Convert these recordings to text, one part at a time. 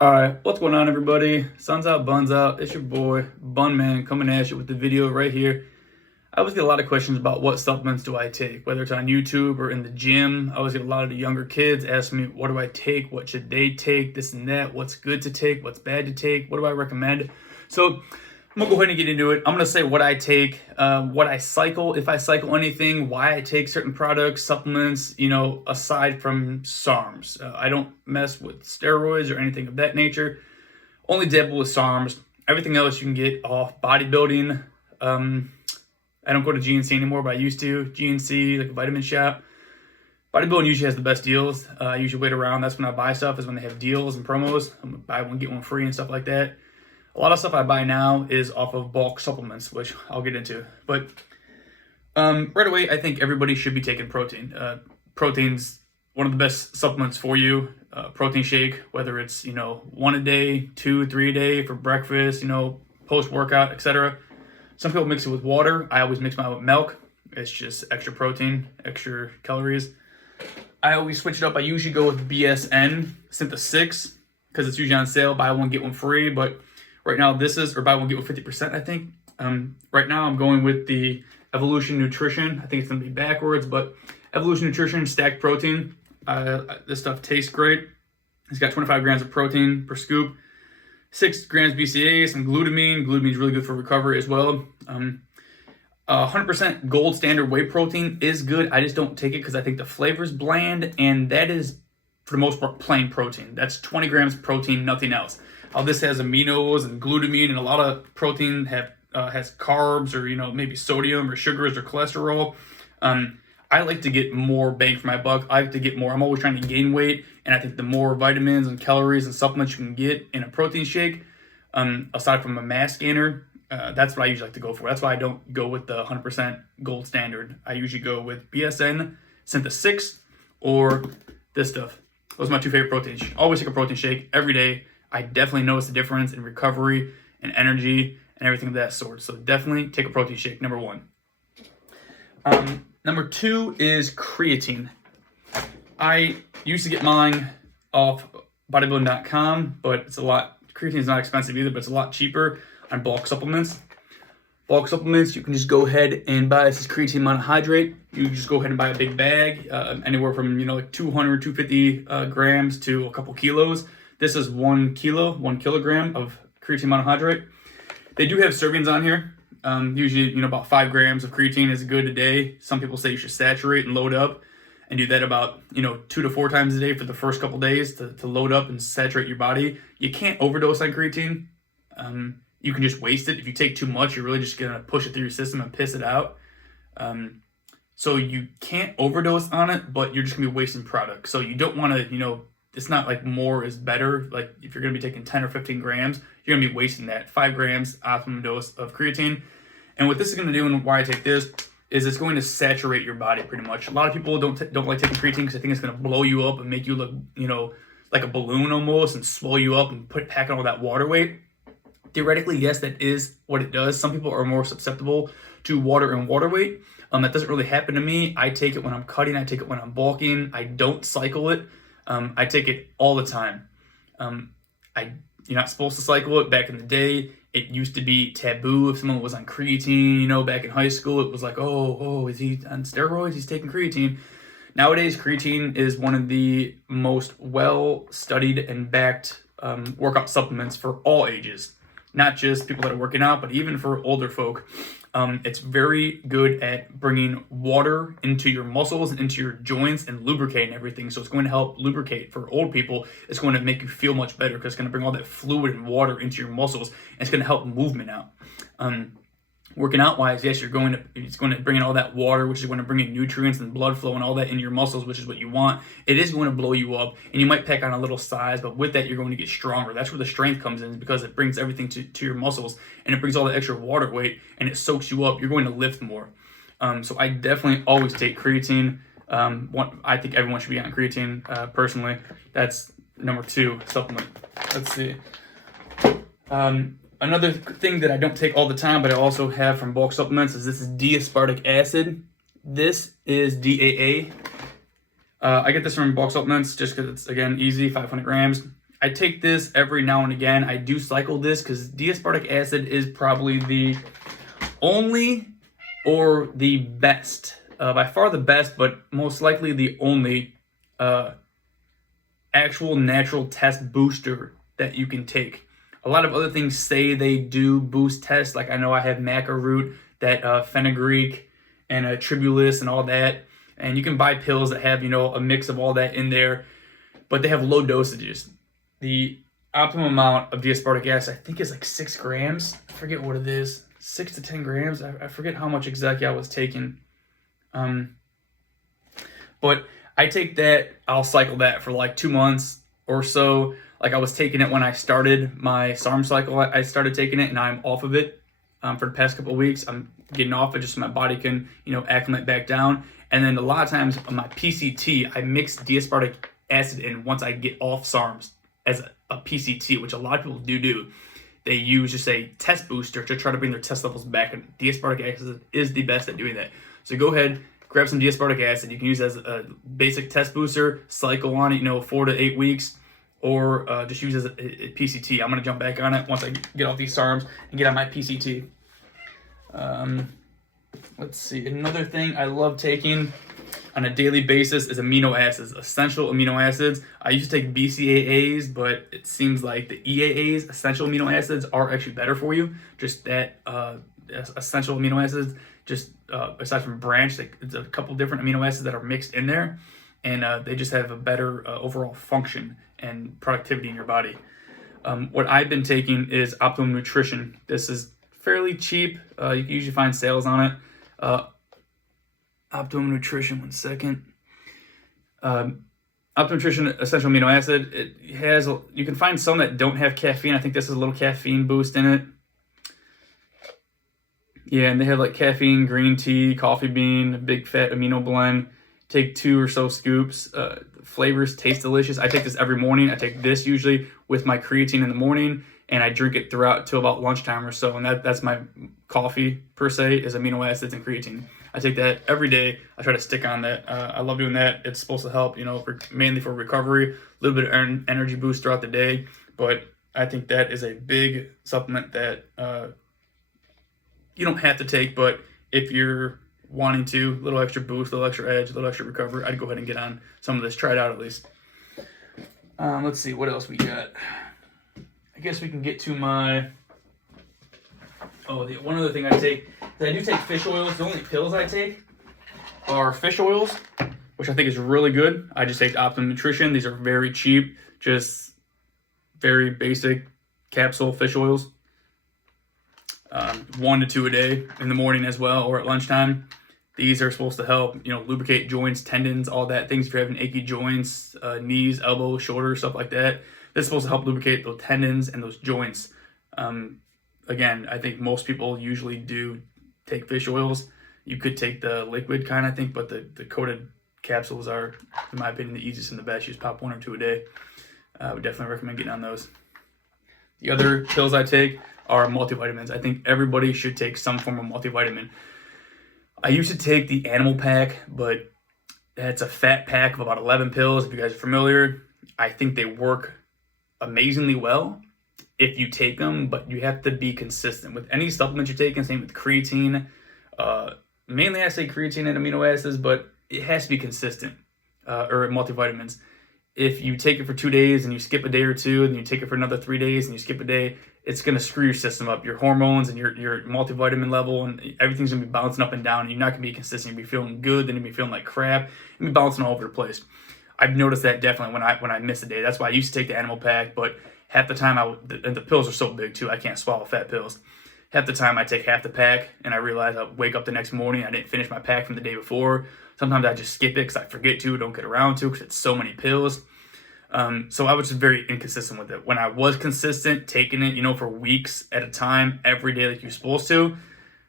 Alright, what's going on everybody? Sun's out, buns out. It's your boy, Bun Man, coming at you with the video right here. I always get a lot of questions about what supplements do I take, whether it's on YouTube or in the gym. I always get a lot of the younger kids asking me, what do I take? What should they take? This and that. What's good to take? What's bad to take? What do I recommend? So I'm gonna go ahead and get into it. I'm gonna say what I take, what I cycle, if I cycle anything, why I take certain products, supplements, aside from SARMs. I don't mess with steroids or anything of that nature. Only dabble with SARMs. Everything else you can get off bodybuilding. I don't go to GNC anymore, but I used to. GNC, like a vitamin shop. Bodybuilding usually has the best deals. I usually wait around. That's when I buy stuff, is when they have deals and promos. I'm gonna buy one, get one free and stuff like that. A lot of stuff I buy now is off of bulk supplements, which I'll get into. But right away, I think everybody should be taking protein. Protein's one of the best supplements for you. Protein shake, whether it's, one a day, 2, 3 a day for breakfast, post-workout, etc. Some people mix it with water. I always mix mine with milk. It's just extra protein, extra calories. I always switch it up. I usually go with BSN Syntha 6 because it's usually on sale. Buy one, get one free. But right now this is, or buy one, get one 50%, I think. Right now I'm going with the Evolution Nutrition. I think it's going to be backwards, but Evolution Nutrition Stacked Protein. This stuff tastes great. It's got 25 grams of protein per scoop. 6 grams BCAA, some glutamine. Glutamine is really good for recovery as well. 100% gold standard whey protein is good. I just don't take it because I think the flavor is bland, and that is, for the most part, plain protein. That's 20 grams of protein, nothing else. This has aminos and glutamine, and a lot of protein has carbs or maybe sodium or sugars or cholesterol. I like to get more bang for my buck. I like to get more. I'm always trying to gain weight, and I think the more vitamins and calories and supplements you can get in a protein shake, aside from a mass gainer, that's what I usually like to go for. That's why I don't go with the 100% gold standard. I usually go with BSN, Syntha 6, or this stuff. Those are my two favorite proteins. Always take a protein shake every day. I definitely notice the difference in recovery and energy and everything of that sort. So definitely take a protein shake, number one. Number two is creatine. I used to get mine off bodybuilding.com, but creatine is not expensive either, but it's a lot cheaper on bulk supplements. Bulk supplements, you can just go ahead and buy, this is creatine monohydrate. You just go ahead and buy a big bag, anywhere from, like 200, 250 grams to a couple kilos. This is 1 kilogram of creatine monohydrate. They do have servings on here. Usually, about 5 grams of creatine is good a day. Some people say you should saturate and load up and do that about, 2 to 4 times a day for the first couple days to load up and saturate your body. You can't overdose on creatine. You can just waste it. If you take too much, you're really just going to push it through your system and piss it out. So you can't overdose on it, but you're just going to be wasting product. So you don't want to, it's not like more is better. Like if you're going to be taking 10 or 15 grams, you're going to be wasting that. 5 grams optimum dose of creatine. And what this is going to do, and why I take this, is it's going to saturate your body pretty much. A lot of people don't like taking creatine because they think it's going to blow you up and make you look, like a balloon almost, and swell you up and pack on all that water weight. Theoretically, yes, that is what it does. Some people are more susceptible to water and water weight. That doesn't really happen to me. I take it when I'm cutting. I take it when I'm bulking. I don't cycle it. I take it all the time. You're not supposed to cycle it. Back in the day, it used to be taboo if someone was on creatine. Back in high school, it was like, oh, is he on steroids? He's taking creatine. Nowadays, creatine is one of the most well-studied and backed workout supplements for all ages. Not just people that are working out, but even for older folk. It's very good at bringing water into your muscles and into your joints and lubricating everything. So it's going to help lubricate for old people. It's going to make you feel much better because it's going to bring all that fluid and water into your muscles, and it's going to help movement out. Working out wise, yes, it's going to bring in all that water, which is going to bring in nutrients and blood flow and all that in your muscles, which is what you want. It is going to blow you up, and you might pack on a little size, but with that, you're going to get stronger. That's where the strength comes in, because it brings everything to your muscles, and it brings all the extra water weight, and it soaks you up. You're going to lift more. So I definitely always take creatine. I think everyone should be on creatine, personally. That's number 2 supplement. Let's see. Another thing that I don't take all the time, but I also have from bulk supplements, is this is D-aspartic acid. This is DAA. I get this from bulk supplements just because it's, again, easy, 500 grams. I take this every now and again. I do cycle this because D-aspartic acid is probably the only or the best, by far the best, but most likely the only actual natural test booster that you can take. A lot of other things say they do boost tests, like I know I have maca root, that fenugreek, and tribulus and all that, and you can buy pills that have, you know, a mix of all that in there, but they have low dosages. The optimum amount of D-aspartic acid, I think, is like 6 grams. I forget what it is, 6 to 10 grams. I forget how much exactly I was taking. But I take that, I'll cycle that for like 2 months or so. Like I was taking it when I started my SARM cycle. I started taking it and I'm off of it for the past couple of weeks. I'm getting off it just so my body can, you know, acclimate back down. And then a lot of times on my PCT, I mix D-aspartic acid in once I get off SARMs as a PCT, which a lot of people do. They use just a test booster to try to bring their test levels back, and D-aspartic acid is the best at doing that. So go ahead, grab some D-aspartic acid. You can use it as a basic test booster, cycle on it, you know, 4 to 8 weeks, or just use it as a PCT. I'm going to jump back on it once I get off these SARMs and get on my PCT. Let's see. Another thing I love taking on a daily basis is amino acids, essential amino acids. I used to take BCAAs, but it seems like the EAAs, essential amino acids, are actually better for you. Just that essential amino acids, just aside from branch, it's a couple different amino acids that are mixed in there, and they just have a better overall function and productivity in your body. What I've been taking is Optimum Nutrition. This is fairly cheap. You can usually find sales on it. Optimum Nutrition, one second. Optimum Nutrition Essential Amino Acid. It has, you can find some that don't have caffeine. I think this is a little caffeine boost in it. Yeah, and they have like caffeine, green tea, coffee bean, big fat amino blend. Take 2 or so scoops. Flavors taste delicious. I take this every morning. I take this usually with my creatine in the morning, and I drink it throughout till about lunchtime or so. And that's my coffee per se, is amino acids and creatine. I take that every day. I try to stick on that. I love doing that. It's supposed to help, you know, mainly for recovery, a little bit of energy boost throughout the day. But I think that is a big supplement that you don't have to take, but if you're wanting to, a little extra boost, a little extra edge, a little extra recovery, I'd go ahead and get on some of this. Try it out at least. Let's see, what else we got? I guess we can get to my... one other thing I take is I do take fish oils. The only pills I take are fish oils, which I think is really good. I just take Optimum Nutrition. These are very cheap, just very basic capsule fish oils. 1 to 2 a day in the morning as well, or at lunchtime. These are supposed to help, you know, lubricate joints, tendons, all that, things if you're having achy joints, knees, elbows, shoulders, stuff like that. This is supposed to help lubricate those tendons and those joints. Again, I think most people usually do take fish oils. You could take the liquid kind, I think, but the coated capsules are, in my opinion, the easiest and the best. You just pop 1 or 2 a day. I would definitely recommend getting on those. The other pills I take are multivitamins. I think everybody should take some form of multivitamin. I used to take the animal pack, but that's a fat pack of about 11 pills. If you guys are familiar, I think they work amazingly well if you take them, but you have to be consistent with any supplement you're taking. Same with creatine. Mainly I say creatine and amino acids, but it has to be consistent, or multivitamins. If you take it for 2 days and you skip a day or two, and you take it for another 3 days and you skip a day, it's going to screw your system up. Your hormones and your multivitamin level and everything's going to be bouncing up and down. And you're not going to be consistent. You'll be feeling good, then you'll be feeling like crap. You'll be bouncing all over the place. I've noticed that definitely when I miss a day. That's why I used to take the animal pack, but half the time and the pills are so big too, I can't swallow fat pills. Half the time I take half the pack and I realize I wake up the next morning, I didn't finish my pack from the day before. Sometimes I just skip it because I forget to, don't get around to, because it's so many pills. So I was just very inconsistent with it. When I was consistent, taking it, you know, for weeks at a time, every day like you're supposed to.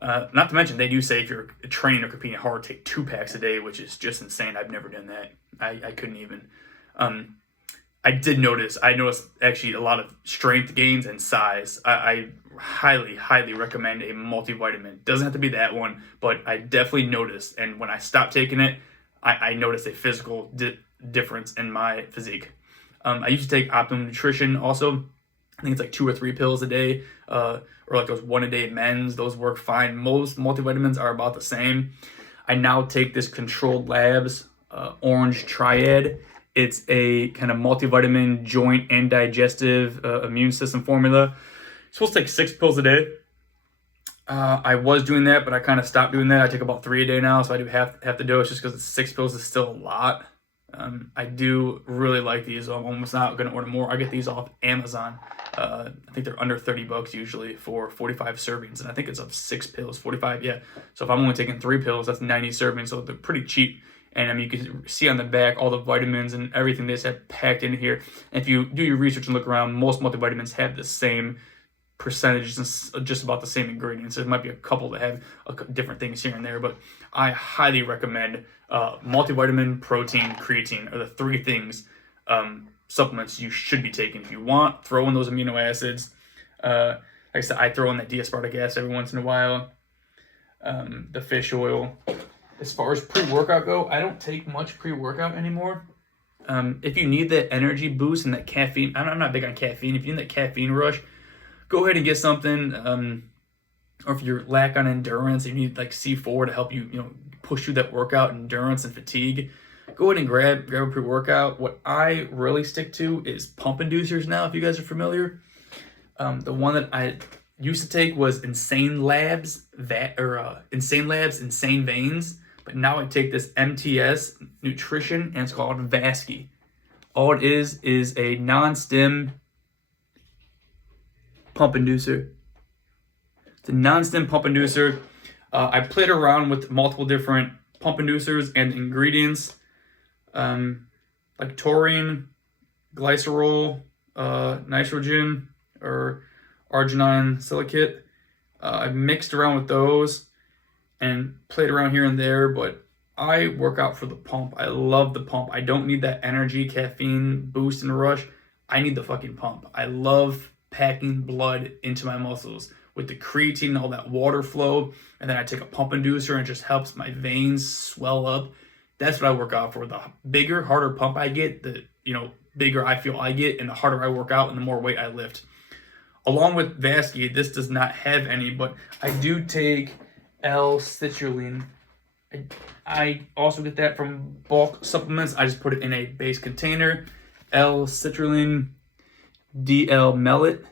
Not to mention, they do say if you're training or competing hard, take 2 packs a day, which is just insane. I've never done that. I couldn't even. I noticed actually a lot of strength gains and size. I highly, highly recommend a multivitamin. Doesn't have to be that one, but I definitely noticed. And when I stopped taking it, I noticed a physical difference in my physique. I used to take Optimum Nutrition also. I think it's like 2 or 3 pills a day, or like those 1 a day men's. Those work fine. Most multivitamins are about the same. I now take this Controlled Labs Orange Triad. It's a kind of multivitamin, joint and digestive immune system formula. You're supposed to take 6 pills a day. I was doing that, but I kind of stopped doing that. I take about 3 a day now, so I do half the dose just because 6 pills is still a lot. I do really like these. I'm almost not going to order more. I get these off Amazon. I think they're under $30 usually for 45 servings, and I think it's of 6 pills, 45, yeah. So if I'm only taking 3 pills, that's 90 servings, so they're pretty cheap. And I mean, you can see on the back all the vitamins and everything they just have packed in here. And if you do your research and look around, most multivitamins have the same percentages and just about the same ingredients. There might be a couple that have different things here and there, but I highly recommend multivitamin, protein, creatine are the 3 things, supplements you should be taking. If you want, throw in those amino acids. Like I said, I throw in that D-aspartic acid every once in a while, the fish oil. As far as pre-workout go, I don't take much pre-workout anymore. If you need that energy boost and that caffeine, I'm not big on caffeine. If you need that caffeine rush, go ahead and get something. Or if you're lack on endurance, you need like C4 to help you, push through that workout, endurance and fatigue, go ahead and grab a pre-workout. What I really stick to is pump inducers now, if you guys are familiar. The one that I used to take was Insane Labs, Insane Veins. But now I take this MTS Nutrition, and it's called Vasky. All it is a non-stim pump inducer. It's a non-stim pump inducer. I played around with multiple different pump inducers and ingredients, like taurine, glycerol, nitrogen, or arginine silicate. I've mixed around with those and played around here and there, but I work out for the pump. I love the pump. I don't need that energy, caffeine boost and rush. I need the fucking pump. I love packing blood into my muscles with the creatine and all that water flow, and then I take a pump inducer and it just helps my veins swell up. That's what I work out for. The bigger, harder pump I get, the bigger I feel I get, and the harder I work out and the more weight I lift. Along with Vasky, this does not have any, but I do take L-citrulline. I also get that from bulk supplements. I just put it in a base container. L-citrulline, DL mellet,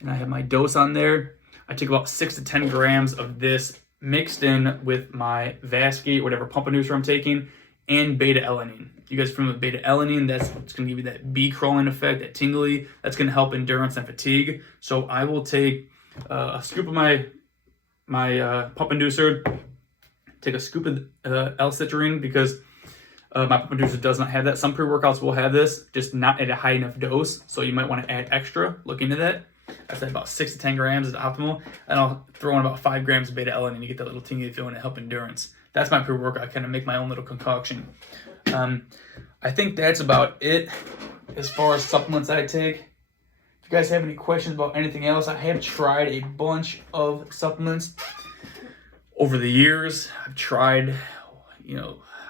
and I have my dose on there. I take about 6 to 10 grams of this mixed in with my Vasky, whatever pump inducer I'm taking, and BetaAlanine. You guys are familiar with BetaAlanine? That's what's going to give you that bee crawling effect, that tingly. That's going to help endurance and fatigue. So I will take a scoop of my pump inducer, take a scoop of L-citrulline because my pump inducer does not have that. Some pre-workouts will have this, just not at a high enough dose. So you might want to add extra. Look into that. I said about 6 to 10 grams is optimal. And I'll throw in about 5 grams of beta-alanine to get that little tingly feeling to help endurance. That's my pre-workout. I kind of make my own little concoction. I think that's about it as far as supplements I take. If you guys have any questions about anything else, I have tried a bunch of supplements over the years. I've tried,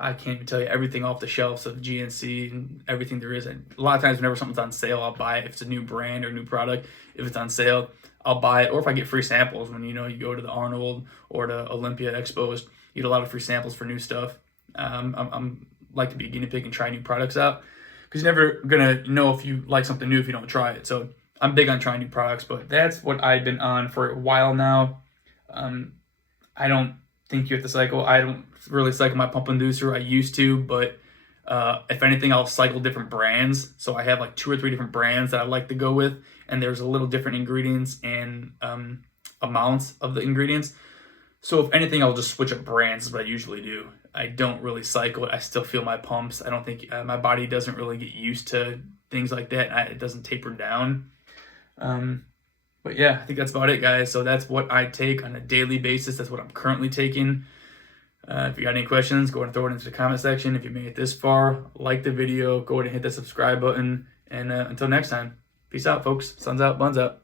I can't even tell you everything off the shelves of GNC and everything there is. And a lot of times whenever something's on sale, I'll buy it. If it's a new brand or new product, if it's on sale, I'll buy it. Or if I get free samples when, you go to the Arnold or to Olympia Expos, you get a lot of free samples for new stuff. I'm like to be a guinea pig and try new products out because you're never going to know if you like something new if you don't try it. So I'm big on trying new products, but that's what I've been on for a while now. I don't think you have to cycle. I don't really cycle my pump inducer. I used to, but if anything, I'll cycle different brands. So I have like 2 or 3 different brands that I like to go with, and there's a little different ingredients and amounts of the ingredients. So if anything, I'll just switch up brands is what I usually do. I don't really cycle it. I still feel my pumps. I don't think my body doesn't really get used to things like that. It doesn't taper down. But yeah, I think that's about it, guys. So that's what I take on a daily basis. That's what I'm currently taking. If you got any questions, go ahead and throw it into the comment section. If you made it this far, like the video, go ahead and hit that subscribe button. And until next time, peace out, folks. Sun's out, buns out.